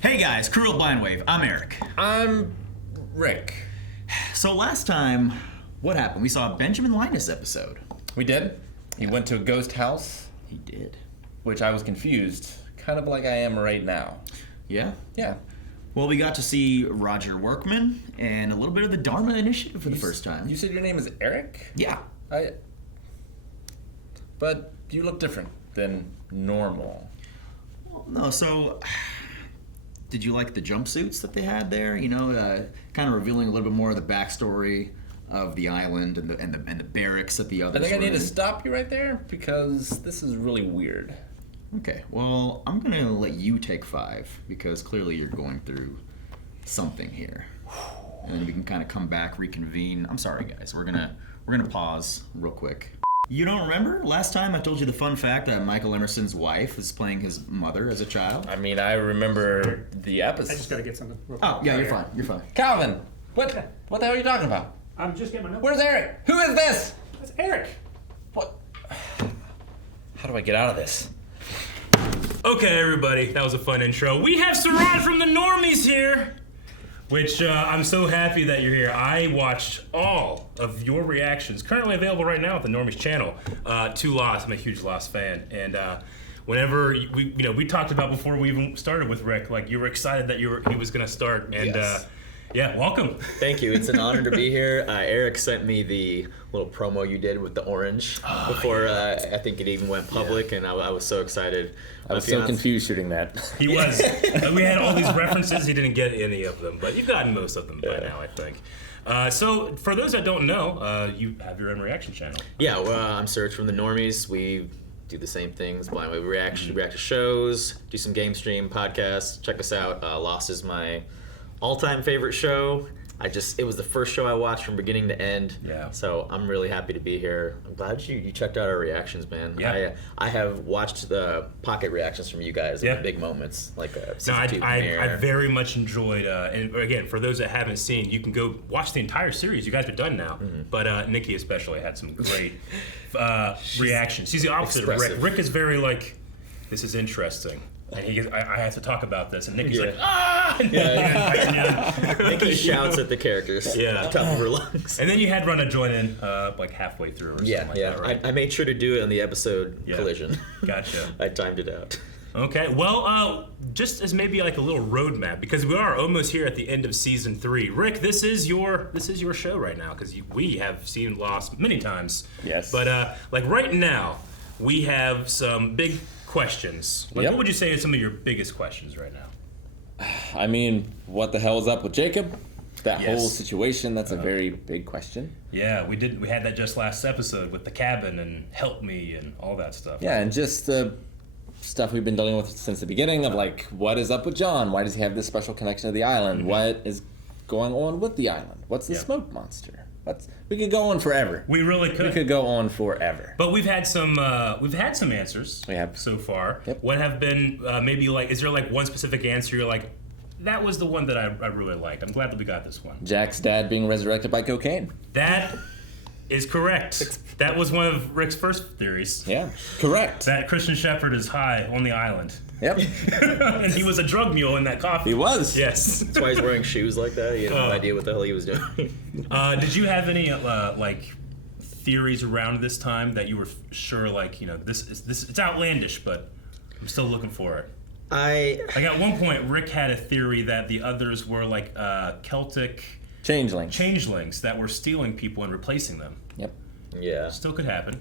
Hey guys, Cruel Blindwave. I'm Eric. I'm Rick. So last time, what happened? We saw a Benjamin Linus episode. We did. He went to a ghost house, He did. which I was confused, kind of like I am right now. Yeah? Yeah. Well, we got to see Roger Workman and a little bit of the Dharma Initiative for the first time. You said your name is Eric? Yeah. But you look different than normal. Well, no, so... Did you like the jumpsuits that they had there? You know, kind of revealing a little bit more of the backstory of the island and the barracks that the others I think I were need to in. stop you right there because this is really weird. Okay, well, I'm going to let you take 5 because clearly you're going through something here. And then we can kind of come back, reconvene. I'm sorry, guys. We're gonna pause real quick. You don't remember? Last time I told you the fun fact that Michael Emerson's wife was playing his mother as a child? I mean, I remember the episode. I just gotta get something real quick. Oh, yeah, you're fine. You're fine. Calvin, what the hell are you talking about? I'm just getting my notes. Where's Eric? Who is this? That's Eric. What? How do I get out of this? Okay, everybody, that was a fun intro. We have Suraj from the Normies here, which I'm so happy that you're here. I watched all of your reactions, currently available right now at the Normies channel, to Lost. I'm a huge Lost fan, and whenever we talked about before we even started with Rick, like you were excited that he was gonna start, and Yes. yeah, welcome. Thank you. It's an honor to be here. Eric sent me the little promo you did with the orange before I think it even went public, and I was so excited. I was so confused shooting that. He was. We had all these references. He didn't get any of them, but you've gotten most of them by now, I think. So, for those that don't know, you have your own reaction channel. Yeah, well, I'm Suraj from the Normies. We do the same things. Blind Way react to shows, do some game stream podcasts. Check us out. Lost is my all-time favorite show. It was the first show I watched from beginning to end. Yeah. So I'm really happy to be here. I'm glad you checked out our reactions, man. Yeah. I have watched the pocket reactions from you guys, Yeah. the big moments, like No, season 2 I premiere. very much enjoyed, and again, for those that haven't seen, you can go watch the entire series. You guys are done now, but Nikki especially had some great reactions. She's the opposite of Rick. expressive. Rick is very like, this is interesting. And he gets, I have to talk about this, and Nikki's Yeah. like, ah! Nikki shouts at the characters Yeah. at the top of her lungs. And then you had Rana join in like halfway through or something Yeah, like yeah. that, right? I made sure to do it on the episode Yeah. collision. Gotcha. I timed it out. Okay, well, just as maybe like a little roadmap, because we are almost here at the end of season 3. Rick, this is your show right now, because we have seen Lost many times. Yes. But like right now, we have some big questions. Like, Yep. what would you say are some of your biggest questions right now? I mean, what the hell is up with Jacob? That Yes. whole situation, that's a very big question. Yeah, we had that just last episode with the cabin and help me and all that stuff. Yeah, and just the stuff we've been dealing with since the beginning of like, what is up with John? Why does he have this special connection to the island? What is going on with the island? What's the Yeah. smoke monster? We could go on forever. We really We could. could go on forever. But we've had some answers. We have. so far. Yep. What have been maybe like? Is there like one specific answer you're like, that was the one that I really liked. I'm glad that we got this one. Jack's dad being resurrected by cocaine. That is correct. That was one of Rick's first theories. Yeah, correct. That Christian Shepherd is high on the island, Yep, and he was a drug mule in that coffee. he was. Yes. That's why he's wearing shoes like that. He had no idea what the hell he was doing. Did you have any like theories around this time that you were sure like this it's outlandish, but I'm still looking for it? Like at one point, Rick had a theory that the others were like Celtic changelings that were stealing people and replacing them. Yep. Yeah. Still could happen.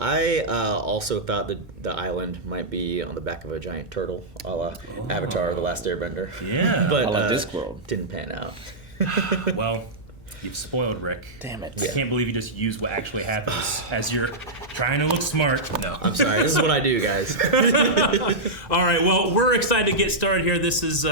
I also thought that the island might be on the back of a giant turtle, a la Avatar: The Last Airbender. Yeah. But I love Discworld. didn't pan out. Well, you've spoiled Rick. Damn it. I can't believe you just used what actually happens as you're trying to look smart. No. I'm sorry. This is what I do, guys. All right. Well, we're excited to get started here. This is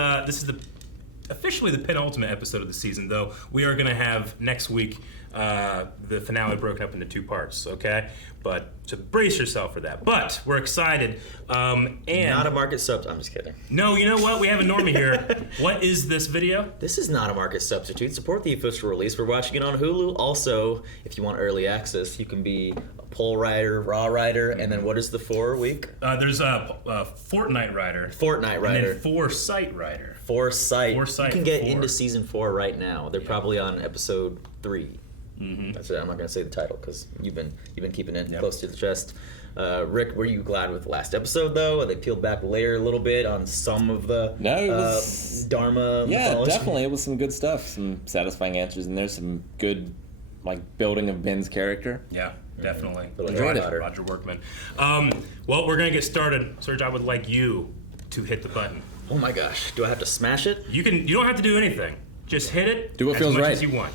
officially the penultimate episode of the season, though. We are going to have next week the finale broken up into 2 parts, okay? But So brace yourself for that. But we're excited. And Not a market sub. I'm just kidding. no, you know what? We have a normie here. What is this video? This is not a market substitute. Support the official release. We're watching it on Hulu. Also, if you want early access, you can be a poll rider, raw rider, and then what is the 4-week? There's a Fortnite Rider. Fortnite rider. And then Foresight Rider. Foresight. Foresight You can get 4. into season 4 right now. They're probably on episode 3. Mm-hmm. That's it. I'm not gonna say the title because you've been keeping it Yep. close to the chest. Rick, were you glad with the last episode though? They peeled back the layer a little bit on some of the No, it was Dharma. Yeah, mythology. definitely. It was some good stuff, some satisfying answers, and there's some good, like, building of Ben's character. Yeah, definitely. Little Enjoyed it. Roger. Roger Workman. Well, we're gonna get started. Serge, I would like you to hit the button. Oh my gosh, do I have to smash it? You don't have to do anything. Just hit it. Do what as feels much right. as you want.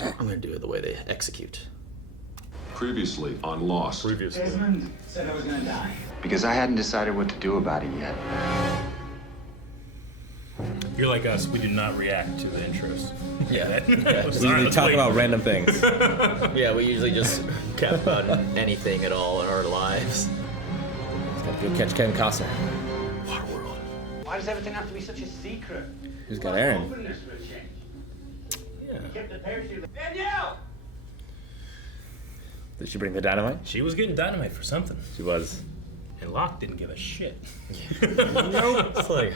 I'm gonna do it the way they execute. Previously on Lost. Desmond said I was gonna die. Because I hadn't decided what to do about it yet. You're like us. We do not react to the intros. Yeah. We talk about random things. Yeah, we usually just cap about anything at all in our lives. Gotta go catch Kevin Costner. Waterworld. Why does everything have to be such a secret? Who's got Aaron? Openness for a change. Yeah. Kept the parachute. Danielle! Did she bring the dynamite? She was getting dynamite for something, She was. and Locke didn't give a shit. It's like,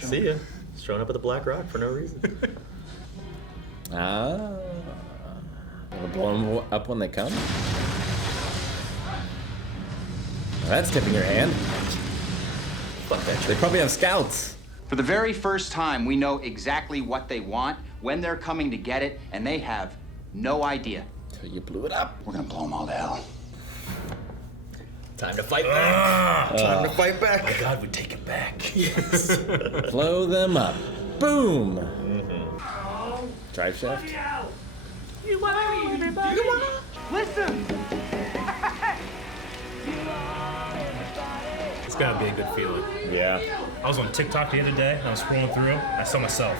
see ya. Showing up at the Black Rock for no reason. Ah. Gonna blow them up when they come? Well, that's tipping your hand. Fuck that They trick. probably have scouts. For the very first time, we know exactly what they want, when they're coming to get it, and they have no idea. So you blew it up. We're gonna blow them all to hell. Time to fight back. Time to fight back. My God, we take it back. Blow them up. Boom. Drive shaft. It's gotta be a good feeling. Yeah. I was on TikTok the other day, and I was scrolling through. I saw myself.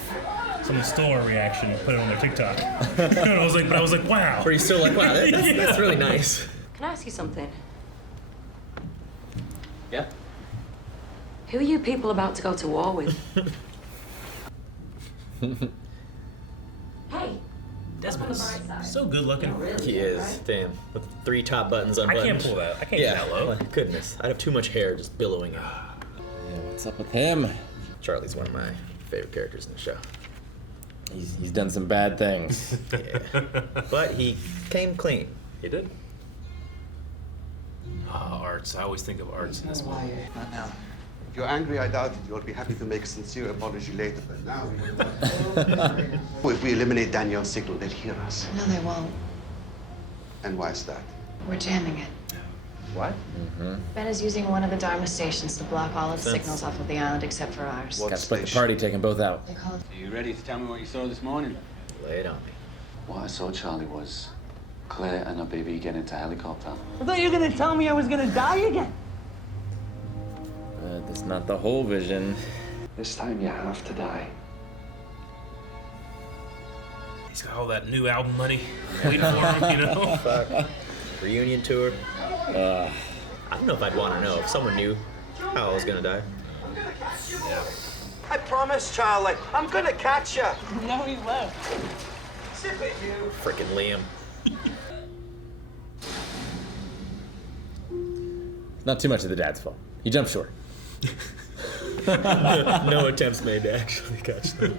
Someone stole our reaction and put it on their TikTok. And I was like, wow. Were you still like, wow, that's really nice. Can I ask you something? Yeah. Who are you people about to go to war with? Hey, Desmond is so good looking. He is. Damn. With 3 top buttons I unbuttoned. can't pull that. I can't Yeah. get that low. My goodness. I'd have too much hair just billowing out. Yeah, what's up with him? Charlie's one of my favorite characters in the show. He's done some bad things. Yeah. But he came clean. He did. Arts. I always think of arts in this one. Not now. If you're angry, I doubt it. You'll be happy to make a sincere apology later. But now, if we eliminate Danielle's signal, they'll hear us. No, they won't. And why is that? We're jamming it. What? Ben is using one of the Dharma stations to block all of the Sense. signals off of the island except for ours. What Got to split the station? party, take them both out. They call it Are you ready to tell me what you saw this morning? Lay it on me. What I saw, Charlie, was Claire and her baby get into a helicopter. I thought you were gonna tell me I was gonna die again. But that's not the whole vision. This time you have to die. He's got all that new album money waiting for him, you know? Fuck. Reunion tour. I don't know if I'd want to know if someone knew how I was gonna die. I promise, Charlie. I'm gonna catch you. no, he won't. Sip it, you. Frickin' Liam. Not too much of the dad's fault. He jumped short. No attempts made to actually catch them.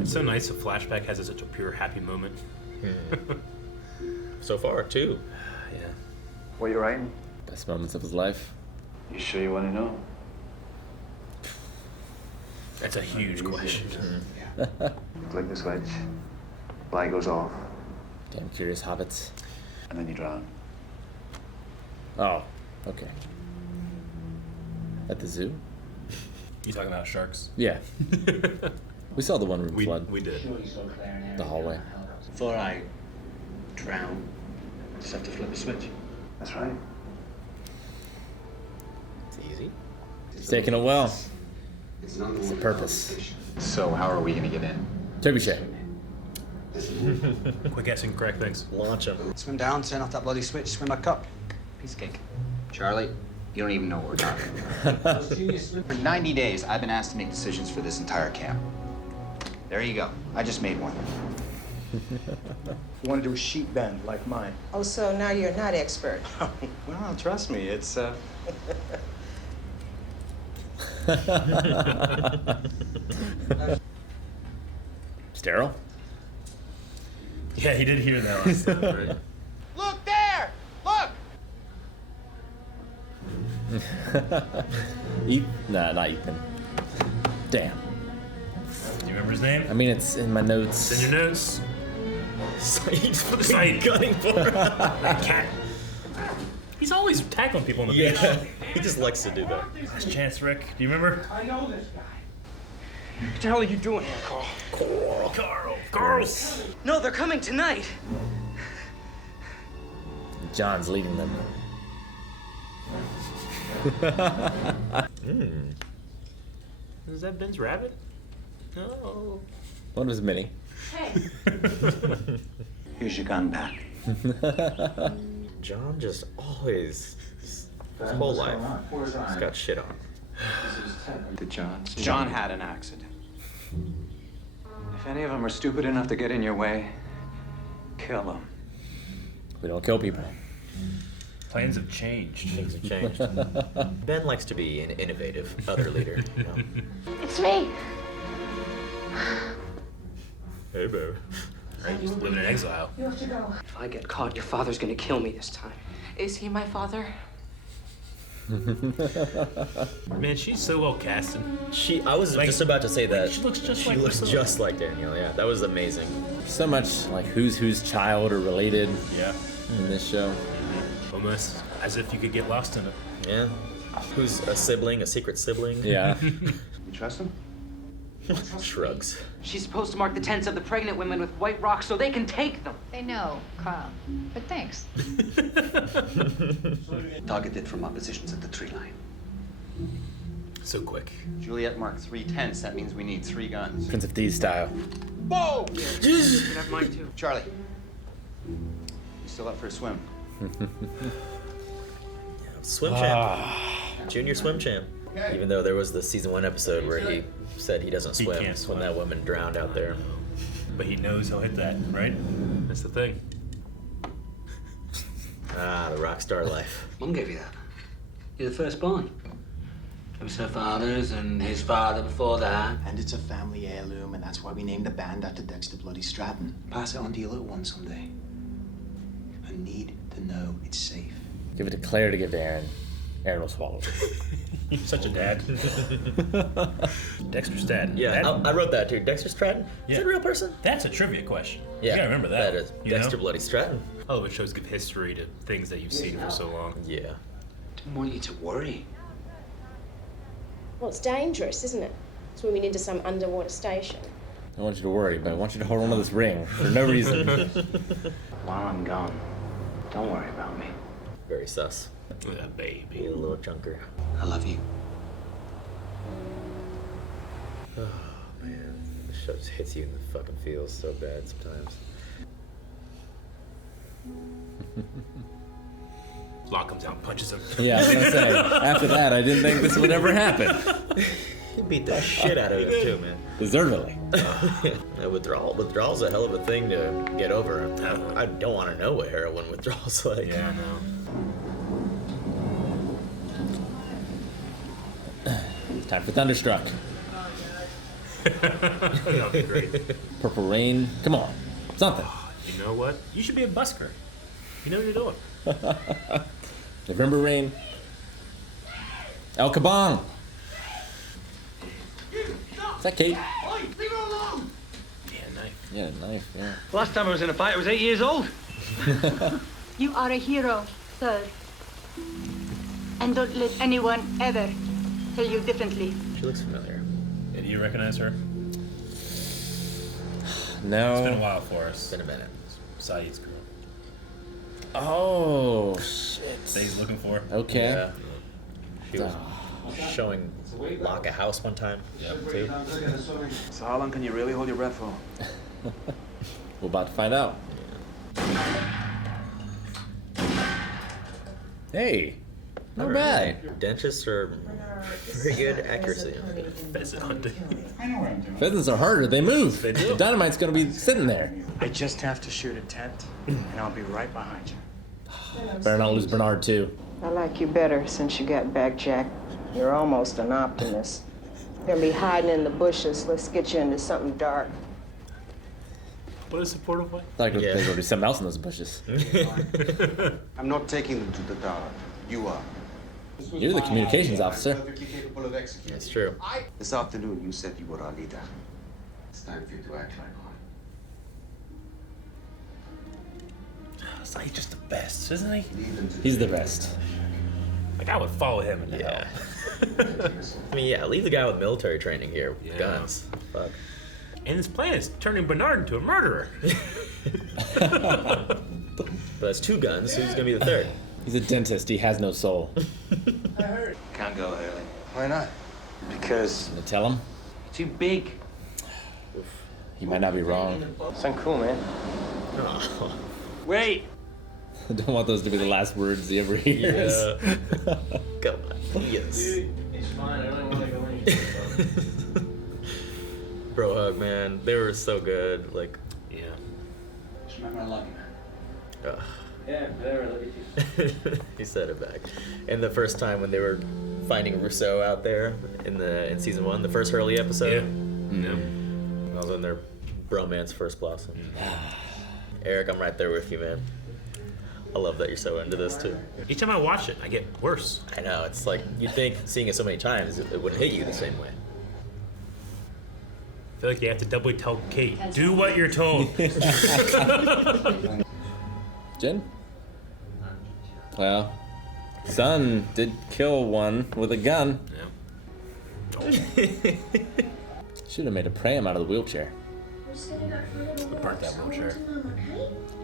It's so nice a flashback has such a pure happy moment. So far, 2. Yeah. What you writing? Best moments of his life. You sure you want to know? That's a huge question. Flick the switch. Light goes off, Damn curious hobbits. and then you drown. Oh, okay. At the zoo? You talking about sharks? Yeah. We saw the one room flood. We did. The hallway. Before I drown, just have to flip a switch. That's right. It's easy. He's taking it well. It's not It's the purpose. So how are we gonna get in? Trebuchet. Quick guessing, correct things. Launch him. Swim down, turn off that bloody switch, swim back up. Piece of cake. Charlie, you don't even know what we're talking about. For 90 days, I've been asked to make decisions for this entire camp. There you go. I just made one. You want to do a sheet bend like mine? Oh, so now you're not expert. Well, trust me, it's Sterile? Yeah, he did hear that last time, right? Look there! Look! Nah, not Ethan. Damn. Do you remember his name? I mean, it's in my notes. It's in your notes. Sight gunning for That cat. He's always tackling people on the beach. Yeah, he just likes to do that. Last chance, Rick. Do you remember? I know this guy. What the hell are you doing here, Carl? Carl. No, they're coming tonight. John's leading them. Is that Ben's rabbit? No. One was Minnie. Hey. Here's your gun back. John just always, his whole life, he's got shit on. The Johns. John had an accident. If any of them are stupid enough to get in your way, kill them. We don't kill people. Plans have changed. Things have changed. Ben likes to be an innovative other leader. You know? It's me. Hey, babe. He's living in exile. You have to go. If I get caught, your father's gonna kill me this time. Is he my father? Man, she's so well casted. I was just about to say that. She looks just she like looks Priscilla. just like Danielle. Yeah, that was amazing. So much like who's child or related Yeah. in this show. Almost as if you could get lost in it. Yeah. Who's a sibling, a secret sibling? Yeah. You trust him? Shrugs. She's supposed to mark the tents of the pregnant women with white rocks so they can take them. They know, Carl. But thanks. Targeted from our positions at the tree line. So quick. Juliet marked 3 tents. That means we need 3 guns. Prince of Thieves style. Whoa! You can have mine too. Charlie, you still up for a swim? Swim champ. Junior swim champ. Even though there was the season 1 episode where he said he doesn't swim can't swim. when that woman drowned out there. But he knows he'll hit that, right? That's the thing. Ah, the rock star life. Mum gave you that. You're the firstborn. It was her father's and his father before that. And it's a family heirloom, and that's why we named the band after Dexter Bloody Stratton. Pass it on to your little one someday. I need to know it's safe. Give it to Claire to give to Aaron. Aaron will swallow it. You're such a dad. Dexter Stratton. Yeah, That- I wrote that too. Dexter Stratton? Yeah. Is that a real person? That's a trivia question. Yeah, You gotta remember that. That is you Dexter know? Bloody Stratton. I love when shows give history to things that you've seen for so long. Yeah. Didn't want you to worry. Well, it's dangerous, isn't it? Swimming into some underwater station. I want you to worry, but I want you to hold on to this ring for no reason. While I'm gone, don't worry about me. Very sus. Yeah, baby. Be a little junker. I love you. Oh, man. This show just hits you in the fucking feels so bad sometimes. Locke comes out and punches him. Yeah, I was gonna say, after that, I didn't think this would ever happen. He beat the shit out of him too, man. Deservedly. Yeah, withdrawal's a hell of a thing to get over. I don't want to know what heroin withdrawal's like. Yeah, I know. Time for Thunderstruck. That'll be great. Purple Rain. Come on. Something. You know what? You should be a busker. You know what you're doing. November Rain. El Kabong. Is that Kate? Leave her alone! Yeah, knife. Yeah, knife, yeah. Last time I was in a fight, I was 8 years old. You are a hero, sir. And don't let anyone ever tell you differently. She looks familiar. Yeah, do you recognize her? No. It's been a while for us. It's been a minute. Saeed's girl. Oh, shit. That he's looking for. Okay. Yeah. She was showing Locke a house one time. Yep. Too. So how long can you really hold your breath for? We're about to find out. Hey, not bad. Dentists are pretty good accuracy. Pheasant hunting. Pheasants are harder. They move. The dynamite's gonna be sitting there. I just have to shoot a tent, and I'll be right behind you. Better not lose Bernard too. I like you better since you got back, Jack. You're almost an optimist. You're gonna be hiding in the bushes. Let's get you into something dark. What is supportive way? I thought there was gonna be something else in those bushes. I'm not taking them to the dark. You are. You're the communications officer. Perfectly capable of executing. That's true. This afternoon, you said you were our leader. It's time for you to act like one. It's like he's just the best, isn't he? He's the best. Like, I would follow him in Yeah. I mean, yeah, leave the guy with military training here. With Yeah. guns. Fuck. And his plan is turning Bernard into a murderer. But that's 2 guns. Who's gonna be the third? He's a dentist. He has no soul. Can't go early. Why not? Because Gonna tell him? too big. He might not be wrong. Sound cool, man. Wait. I don't want those to be the last words he ever hears. Yeah. Come on. Yes. It's fine. I don't want to go in. Bro hug, man. They were so good. Like, Yeah. Just remember I love you, man. ugh. Yeah, whatever. I love you too. He said it back. And the first time when they were finding Rousseau out there in season 1, the first Hurley episode. Yeah. That was when their bromance first blossomed. Eric, I'm right there with you, man. I love that you're so into this too. Each time I watch it, I get worse. I know, it's like you'd think seeing it so many times it wouldn't hit you the same way. I feel like you have to doubly tell Kate, do what you're told. Jen? Well, son did kill one with a gun. Yeah. Should have made a pram out of the wheelchair. We burnt that wheelchair.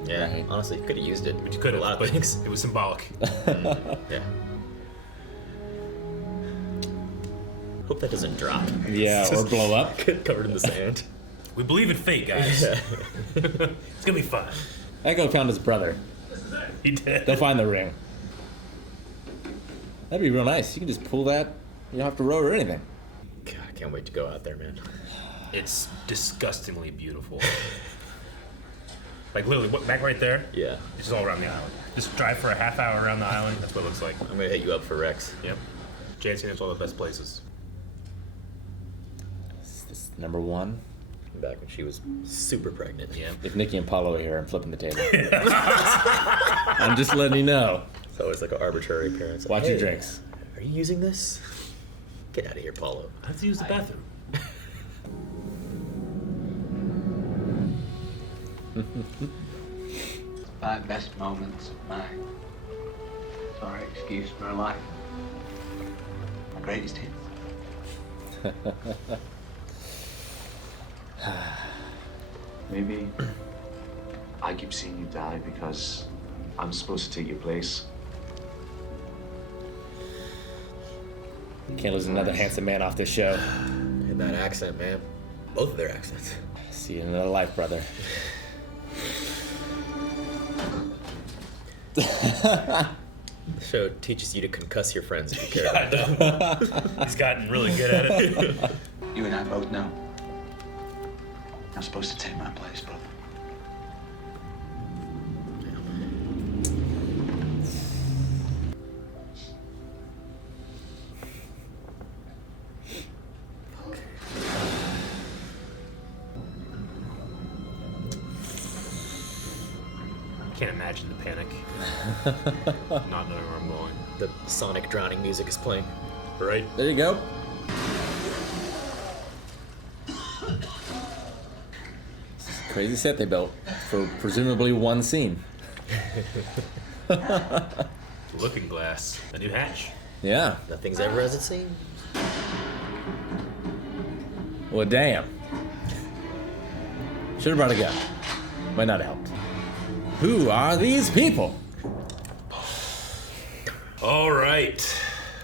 Yeah, Right. honestly, you could have used it. But you could have, a lot of but things. it was symbolic. Yeah. Hope that doesn't drop. Yeah, or blow up. Covered in the sand. We believe in fate, guys. Yeah. It's gonna be fun. Echo found his brother. He did. They'll find the ring. That'd be real nice. You can just pull that. You don't have to row or anything. God, I can't wait to go out there, man. It's disgustingly beautiful. Like literally, back right there. Yeah. It's all around the island. Just drive for a half hour around the island. That's what it looks like. I'm gonna hit you up for Rex. Yep. Jansen has all the best places. This is number 1. Back when she was super pregnant. Yeah. If Nikki and Paulo are here, I'm flipping the table. I'm just letting you know. It's always like an arbitrary appearance. Watch Hey, your drinks. Are you using this? Get out of here, Paulo. I have to use the bathroom. Five best moments of my sorry excuse for life. My greatest hits. Maybe I keep seeing you die because I'm supposed to take your place. Can't lose another handsome man off this show. And that accent, man. Both of their accents. See you in another life, brother. The show teaches you to concuss your friends if you care about them. I know. He's gotten really good at it. You and I both know. I'm supposed to take my place, brother. Can't imagine the panic. Not knowing where I'm going. The sonic drowning music is playing. Right? There you go. Crazy set they built for presumably one scene. Looking Glass, the new hatch. Yeah. Nothing's ever as it seems. Well, damn. Should have brought a gun. Might not have helped. Who are these people? All right.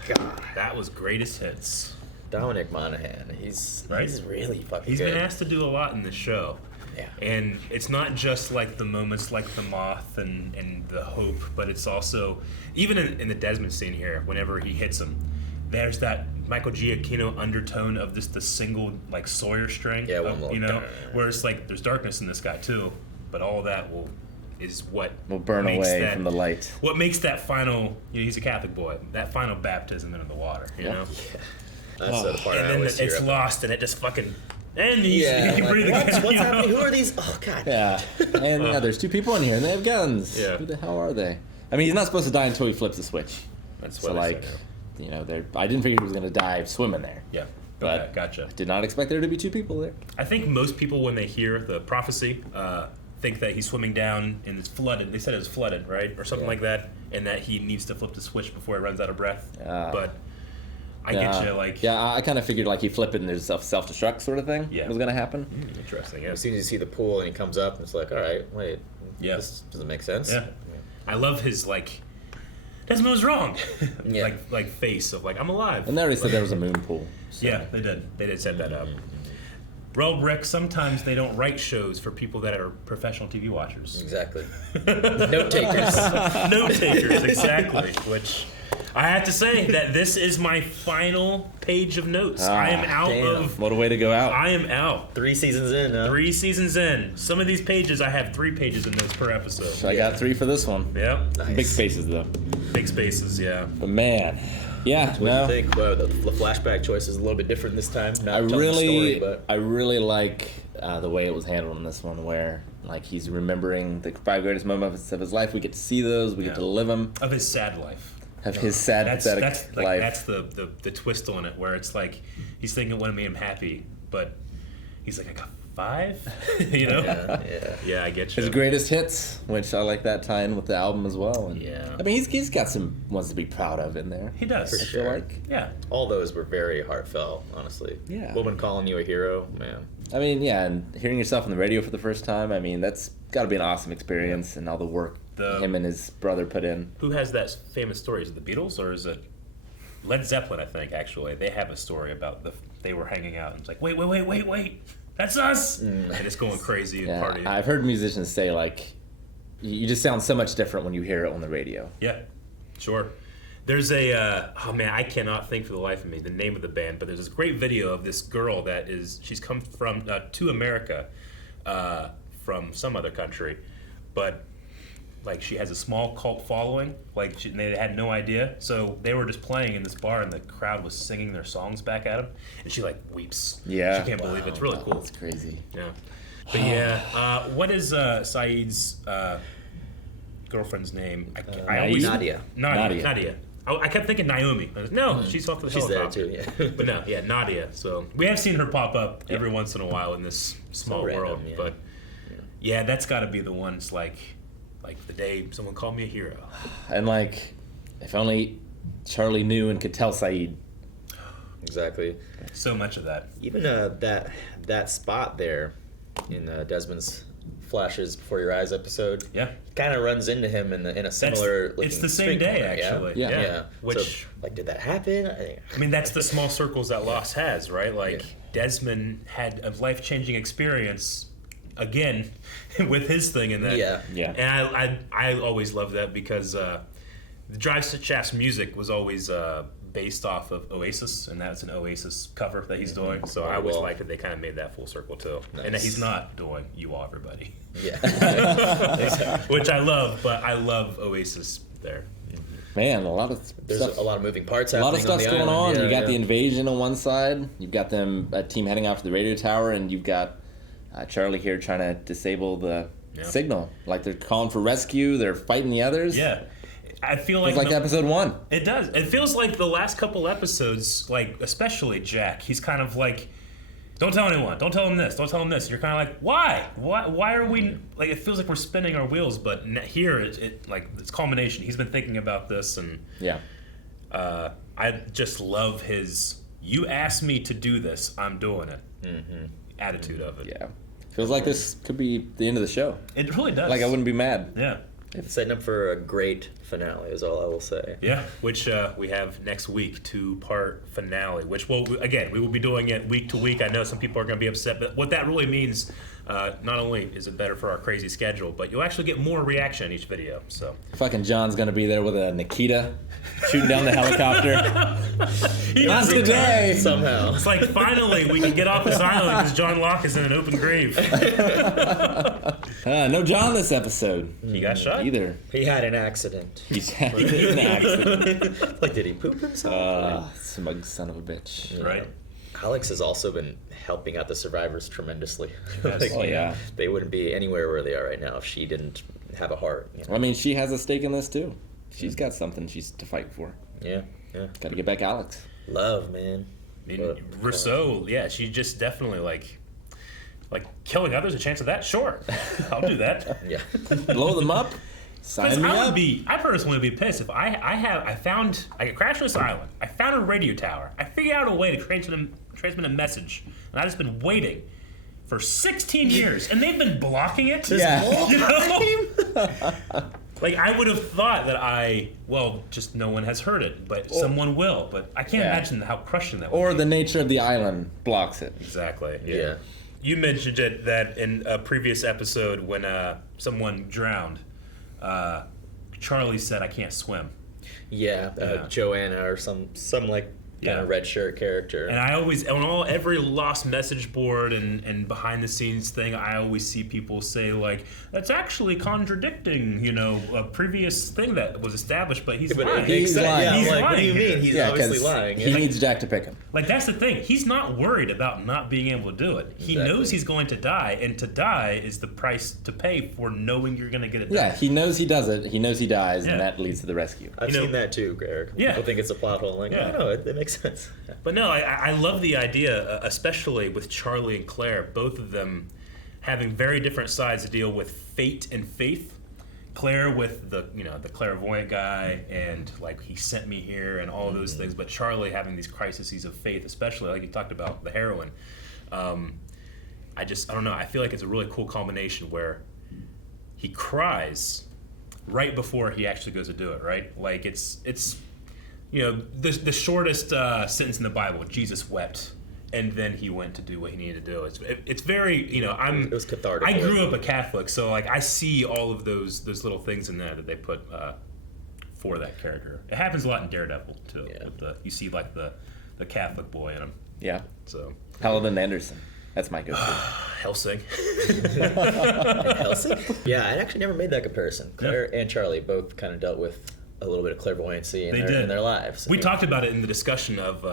God, that was greatest hits. Dominic Monaghan, he's really fucking He's good. been asked to do a lot in this show. Yeah. And it's not just like the moments like the moth and the hope, but it's also, even in the Desmond scene here, whenever he hits him, there's that Michael Giacchino undertone of just the single like Sawyer string, Yeah, one little you know, where it's like there's darkness in this guy too, but all that is what will burn makes away that, from the light. What makes that final, he's a Catholic boy, that final baptism into the water, you know? Yeah. That's the part and I then always hear it's about. lost and it just fucking, and you like, breathe again. what's you know? happening? Who are these? Oh, God. Yeah, and there's 2 people in here and they have guns. Yeah. Who the hell are they? I mean, he's not supposed to die until he flips the switch. That's so what like, you know, I didn't figure he was gonna die swimming there. Yeah. But Okay, gotcha. I did not expect there to be 2 people there. I think most people, when they hear the prophecy, think that he's swimming down and it's flooded. They said it was flooded, right? Or something like that. And that he needs to flip the switch before he runs out of breath. But I get you, like... Yeah, I kind of figured like he flip it and there's a self-destruct sort of thing was going to happen. Interesting, yeah. As soon as you see the pool and he comes up, it's like, all right, wait, this doesn't make sense. Yeah. I love his, like, Desmond was wrong. like face of, like, I'm alive. And they already said there was a moon pool. So. Yeah, they did. They did set that up. Well, Rick, sometimes they don't write shows for people that are professional TV watchers. Exactly. Note takers. Note takers, exactly. Which I have to say that this is my final page of notes. I am out of. What a way to go out. I am out. 3 seasons in, huh? 3 seasons in. Some of these pages, I have 3 pages of notes per episode. So I got 3 for this one. Yeah. Nice. Big spaces though. Big spaces, yeah. But man, yeah. What do you think? Well, the flashback choice is a little bit different this time. Not telling the story, but I really like the way it was handled in this one, where like he's remembering the 5 greatest moments of his life. We get to see those. We get to live them. Of his sad life. Of his sad, pathetic life. That's the twist on it, where it's like he's thinking what made him happy, but he's like, I got 5, you know? Yeah, I get you. His greatest hits, which I like that tie in with the album as well. And yeah. I mean, he's got some ones to be proud of in there. He does. For I sure. feel like. Yeah. All those were very heartfelt, honestly. Yeah. Woman calling you a hero, man. I mean, yeah, and hearing yourself on the radio for the first time, I mean, that's got to be an awesome experience, and all the work him and his brother put in. Who has that famous story? Is it the Beatles or is it Led Zeppelin? I think actually they have a story about they were hanging out and it's like, wait, that's us, and it's going crazy and partying. I've heard musicians say like, you just sound so much different when you hear it on the radio. Yeah, sure. There's a oh man, I cannot think for the life of me the name of the band, but there's this great video of this girl she's come from to America from some other country, but like she has a small cult following. Like they had no idea, so they were just playing in this bar, and the crowd was singing their songs back at them, and she like weeps. Yeah, she can't believe it. It's really cool. That's crazy. Yeah, but yeah, what is Saeed's girlfriend's name? I always Nadia. Nadia. I kept thinking Naomi. No, she's off the helicopter. She's there too, But no, yeah, Nadia. So we have seen her pop up every once in a while in this small world. Random, But yeah, that's got to be the one. It's like the day someone called me a hero. And like, if only Charlie knew and could tell Saeed. Exactly. So much of that. Even that spot there in Desmond's Flashes Before Your Eyes episode. Yeah. Kind of runs into him in a similar looking it's the same day, corner, actually. Yeah. Which, so, like, did that happen? I mean, that's the small circles that Lost has, right? Like, Desmond had a life-changing experience again with his thing in that. Yeah. And I always loved that because the Drive Shaft's music was always based off of Oasis, and that's an Oasis cover that he's doing. So I always liked that they kind of made that full circle too, and that he's not doing "You All Everybody," which I love. But I love Oasis there. Man, a lot of there's a lot of moving parts. A lot of stuff's going on. Yeah, you got the invasion on one side. You've got a team heading out to the radio tower, and you've got Charlie here trying to disable the signal. Like they're calling for rescue. They're fighting the others. Yeah. I feel like episode 1. It does. It feels like the last couple episodes, like especially Jack, he's kind of like, don't tell anyone, don't tell him this, don't tell him this. You're kind of like, why are we like? It feels like we're spinning our wheels, but here it like it's culmination. He's been thinking about this, and I just love his. You asked me to do this, I'm doing it. Attitude of it. Yeah, feels like this could be the end of the show. It really does. Like I wouldn't be mad. Yeah. It's setting up for a great finale is all I will say. Yeah, which we have next week, 2-part finale, which we will be doing it week to week. I know some people are going to be upset, but what that really means, not only is it better for our crazy schedule, but you'll actually get more reaction in each video. So Fucking John's gonna be there with a Nikita shooting down the helicopter. Not today. Somehow. It's like finally we can get off this island because John Locke is in an open grave. No John this episode. He got shot? Either. He had an accident. He's had an accident. Like, did he poop himself? Smug son of a bitch. Yeah. Right. Alex has also been helping out the survivors tremendously. Yes. Oh, yeah. They wouldn't be anywhere where they are right now if she didn't have a heart. You know? I mean, she has a stake in this too. She's got something she's to fight for. Yeah. Got to get back Alex. Love, man. I mean, Rousseau, yeah, she just definitely like killing others. A chance of that? Sure, I'll do that. Yeah. Blow them up. Sign me up. I personally would be pissed if I get crashed on this island. I found a radio tower. I figured out a way to transmit a message, and I've just been waiting for 16 years, and they've been blocking it. Yeah. You know? Like, I would have thought that just no one has heard it, but someone will. But I can't imagine how crushing that would be. Or the nature of the island blocks it. Exactly. Yeah. You mentioned it that in a previous episode when someone drowned, Charlie said, "I can't swim." Yeah, Joanna or some like kind of red shirt character. And I always, on every lost message board and behind the scenes thing, I always see people say like, "That's actually contradicting, a previous thing that was established." But he's lying. He's lying. He's like, lying. what do you mean? He's obviously lying. He needs Jack to pick him. Like, that's the thing. He's not worried about not being able to do it. He knows he's going to die, and to die is the price to pay for knowing you're going to get it done. Yeah, he knows he does it. He knows he dies, and that leads to the rescue. I've seen that too, Eric. Yeah. People think it's a plot hole. Like, no, it makes sense. But no, I love the idea, especially with Charlie and Claire, both of them having very different sides to deal with fate and faith. Claire with the clairvoyant guy and like he sent me here and all those things, but Charlie having these crises of faith, especially like you talked about the heroin. I don't know. I feel like it's a really cool combination where he cries right before he actually goes to do it. Right, like it's the shortest sentence in the Bible. Jesus wept, and then he went to do what he needed to do. It's very it was cathartic. I grew up a Catholic, so like I see all of those little things in there that they put for that character. It happens a lot in Daredevil too. Yeah. With you see like the Catholic boy in him. Yeah. So Paladin Anderson. That's my go-to. Helsing. Helsing? Yeah, I actually never made that comparison. Claire and Charlie both kind of dealt with a little bit of clairvoyancy in their lives. We talked about it in the discussion of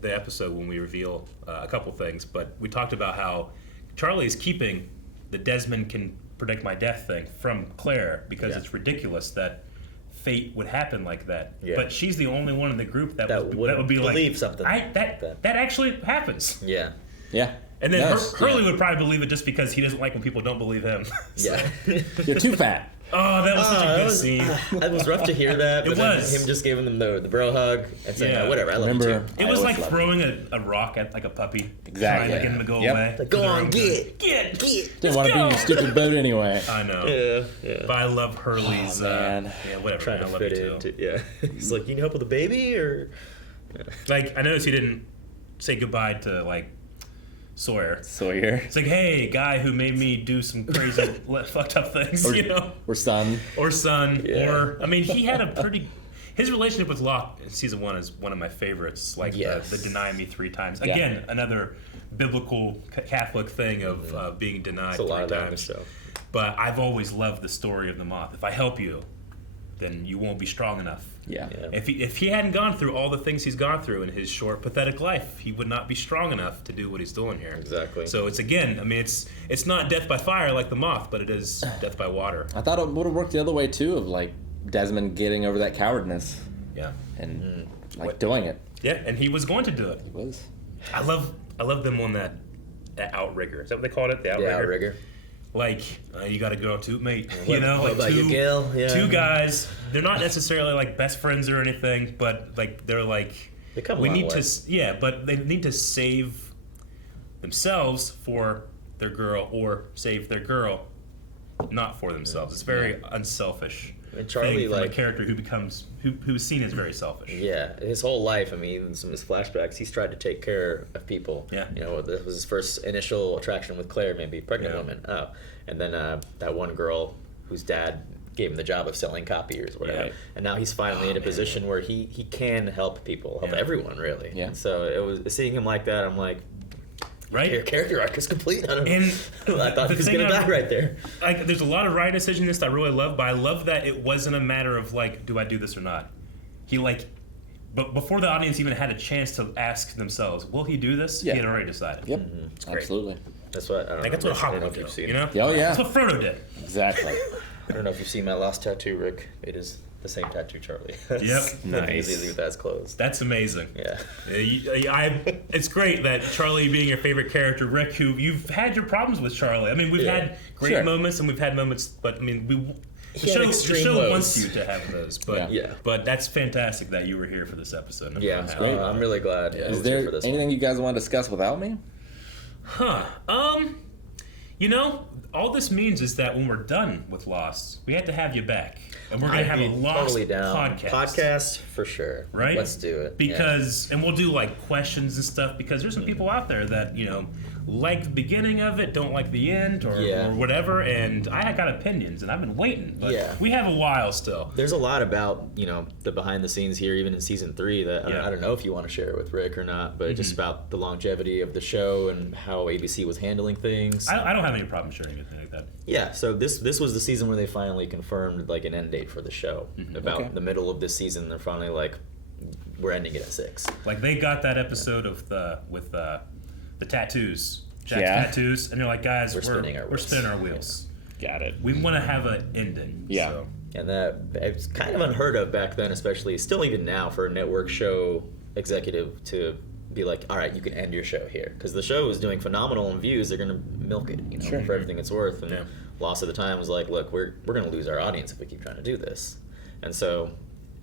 the episode when we reveal a couple things, but we talked about how Charlie is keeping the Desmond can predict my death thing from Claire because it's ridiculous that fate would happen like that. Yeah. But she's the only one in the group that would be like, believe something. That actually happens. Yeah. Yeah. And then Hurley would probably believe it just because he doesn't like when people don't believe him. Yeah. You're too fat. Oh, that was such a good scene. It was rough to hear that, but then him just giving them the bro hug and saying, whatever, I love you too. It was like throwing a rock at like a puppy. Exactly. Trying to get him to go away. Like, go on, get. Didn't want to be in your stupid boat anyway. I know. Yeah. But I love Hurley's. Man. Whatever. Trying to I love fit you too. into. Yeah. He's like, you need help with the baby, or? Like, I noticed he didn't say goodbye to like Sawyer. It's like, hey, guy who made me do some crazy fucked up things, Or son. Yeah. Or, I mean, he had a pretty... His relationship with Locke in season 1 is one of my favorites. Like, the deny me 3 times. Again, another biblical Catholic thing of being denied 3 times. But I've always loved the story of the moth. If I help you, then you won't be strong enough. Yeah. If he hadn't gone through all the things he's gone through in his short, pathetic life, he would not be strong enough to do what he's doing here. Exactly. So it's it's not death by fire like the moth, but it is death by water. I thought it would have worked the other way too, of like Desmond getting over that cowardness. Yeah. And doing it. Yeah, and he was going to do it. He was. I love them on that outrigger. Is that what they called it? The outrigger. Yeah, outrigger. Like, you got to go too, mate. What about you, Gil? Yeah. 2 guys. They're not necessarily like best friends or anything, but like they're like they come we need to but they need to save themselves for their girl or save their girl not for themselves. It's very unselfish. And Charlie, thing from like a character who is seen as very selfish. Yeah, his whole life. I mean, some of his flashbacks, he's tried to take care of people. Yeah. You know, this was his first initial attraction with Claire, maybe pregnant woman. Oh, and then that one girl whose dad gave him the job of selling copiers or whatever. Yeah. And now he's finally in a position where he can help people, help everyone really. Yeah. And so it was seeing him like that. I'm like, right? Your character arc is complete. I don't know. And I thought he was gonna die right there. Like, there's a lot of writing decisions in this that I really love, but I love that it wasn't a matter of like, do I do this or not? But before the audience even had a chance to ask themselves, will he do this? Yeah. He had already decided. Yep, It's great. absolutely. That's what I don't know. That's what I don't know Hogwarts if you've did, seen you know? Oh, yeah. That's what Frodo did. Exactly. I don't know if you've seen my last tattoo, Rick. It is the same tattoo Charlie. Yep. Nice. Easy with eyes closed. That's amazing. Yeah. It's great that Charlie being your favorite character, Rick, who you've had your problems with Charlie. I mean, we've had great moments and we've had moments, but I mean, the show wants you to have those. But but that's fantastic that you were here for this episode. I'm really glad. I Is was there here for this anything you guys want to discuss without me? You know, all this means is that when we're done with Lost, we have to have you back. And we're going to have a Lost podcast. Podcast, for sure. Right? Let's do it. Because, and we'll do like questions and stuff, because there's some people out there that, you know, like the beginning of it, don't like the end, or whatever, and I got opinions, and I've been waiting, but we have a while still. There's a lot about, you know, the behind the scenes here, even in season 3, that I don't know if you want to share it with Rick or not, but just about the longevity of the show and how ABC was handling things. I don't have any problem sharing anything like that. Yeah, so this was the season where they finally confirmed like an end date for the show. About the middle of this season, they're finally like, we're ending it at 6. Like they got that episode of the tattoos, Jack's tattoos, and they're like, guys, we're spinning our wheels. Got it. We want to have an ending. Yeah. So. And that it's kind of unheard of back then, especially still even now for a network show executive to be like, all right, you can end your show here, because the show is doing phenomenal in views. They're gonna milk it, you know, for everything it's worth. And Lost at the time was like, look, we're gonna lose our audience if we keep trying to do this. And so,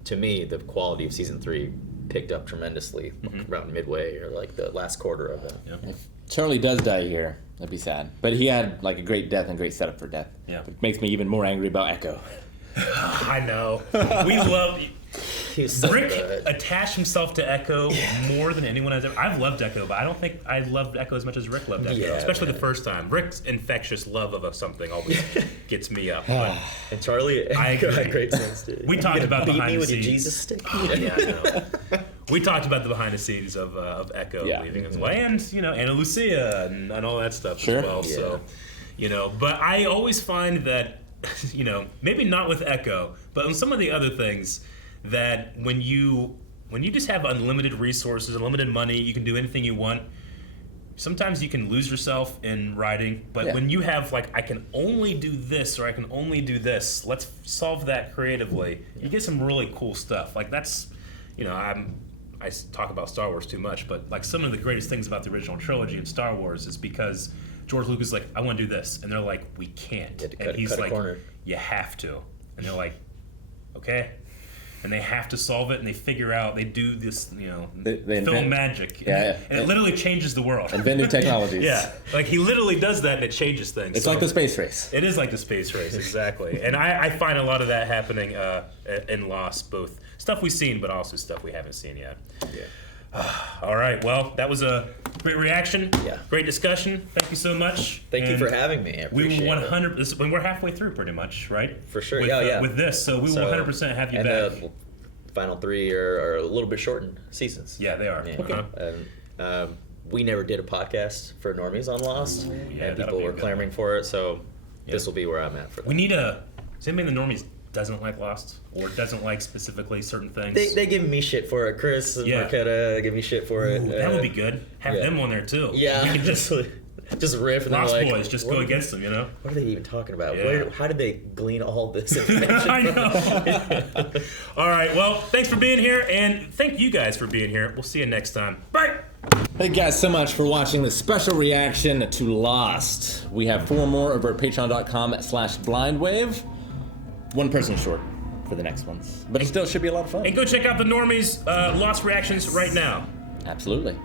to me, the quality of season 3 picked up tremendously around midway or like the last quarter of it. If Charlie does die here, that'd be sad. But he had like a great death and great setup for death. Yeah. It makes me even more angry about Echo. I know. We love Rick attached himself to Echo more than anyone has ever. I've loved Echo, but I don't think I loved Echo as much as Rick loved Echo, especially the first time. Rick's infectious love of something always gets me up. But and Charlie, I agree. had great sense too. We talked about behind the with scenes. Your Jesus stick. Yeah, I know. We talked about the behind the scenes of Echo leaving as well, and you know, Anna Lucia and all that stuff as well. Yeah. So, you know, but I always find that, you know, maybe not with Echo, but on some of the other things, that when you just have unlimited resources, unlimited money, you can do anything you want. Sometimes you can lose yourself in writing, but when you have like, I can only do this or I can only do this, let's solve that creatively. You get some really cool stuff. Like that's, you know, I talk about Star Wars too much, but like some of the greatest things about the original trilogy of Star Wars is because George Lucas is like, I want to do this, and they're like, we can't, and he's like, you have to, and they're like, okay. And they have to solve it, and they figure out, they do this, you know, they film magic. And it literally changes the world. Invent new technologies. Yeah. Like, he literally does that, and it changes things. It's like the space race. It is like the space race, exactly. And I find a lot of that happening in Lost, both stuff we've seen, but also stuff we haven't seen yet. Yeah. All right. Well, that was a great reaction. Yeah. Great discussion. Thank you so much. Thank you for having me. I appreciate we will 100%. When we're halfway through, pretty much, right? For sure. With, with this, so we will 100% have you back. The final 3 are a little bit shortened seasons. Yeah, they are. Yeah. Okay. And we never did a podcast for Normies on Lost, and people were clamoring for it. So this will be where I'm at for that. We need a. Does anybody in the Normies doesn't like Lost or doesn't like specifically certain things? They give me shit for it. Chris and Marquetta give me shit for it. That would be good. Have them on there too. Yeah. We can just riff and Lost like, Boys, just go against them, you know? What are they even talking about? Yeah. How did they glean all this information? I know. All right, well, thanks for being here, and thank you guys for being here. We'll see you next time. Bye! Thank you guys so much for watching this special reaction to Lost. We have 4 more over at patreon.com/blindwave. 1 person short for the next ones, but it still should be a lot of fun. And go check out the Normies Lost reactions right now. Absolutely.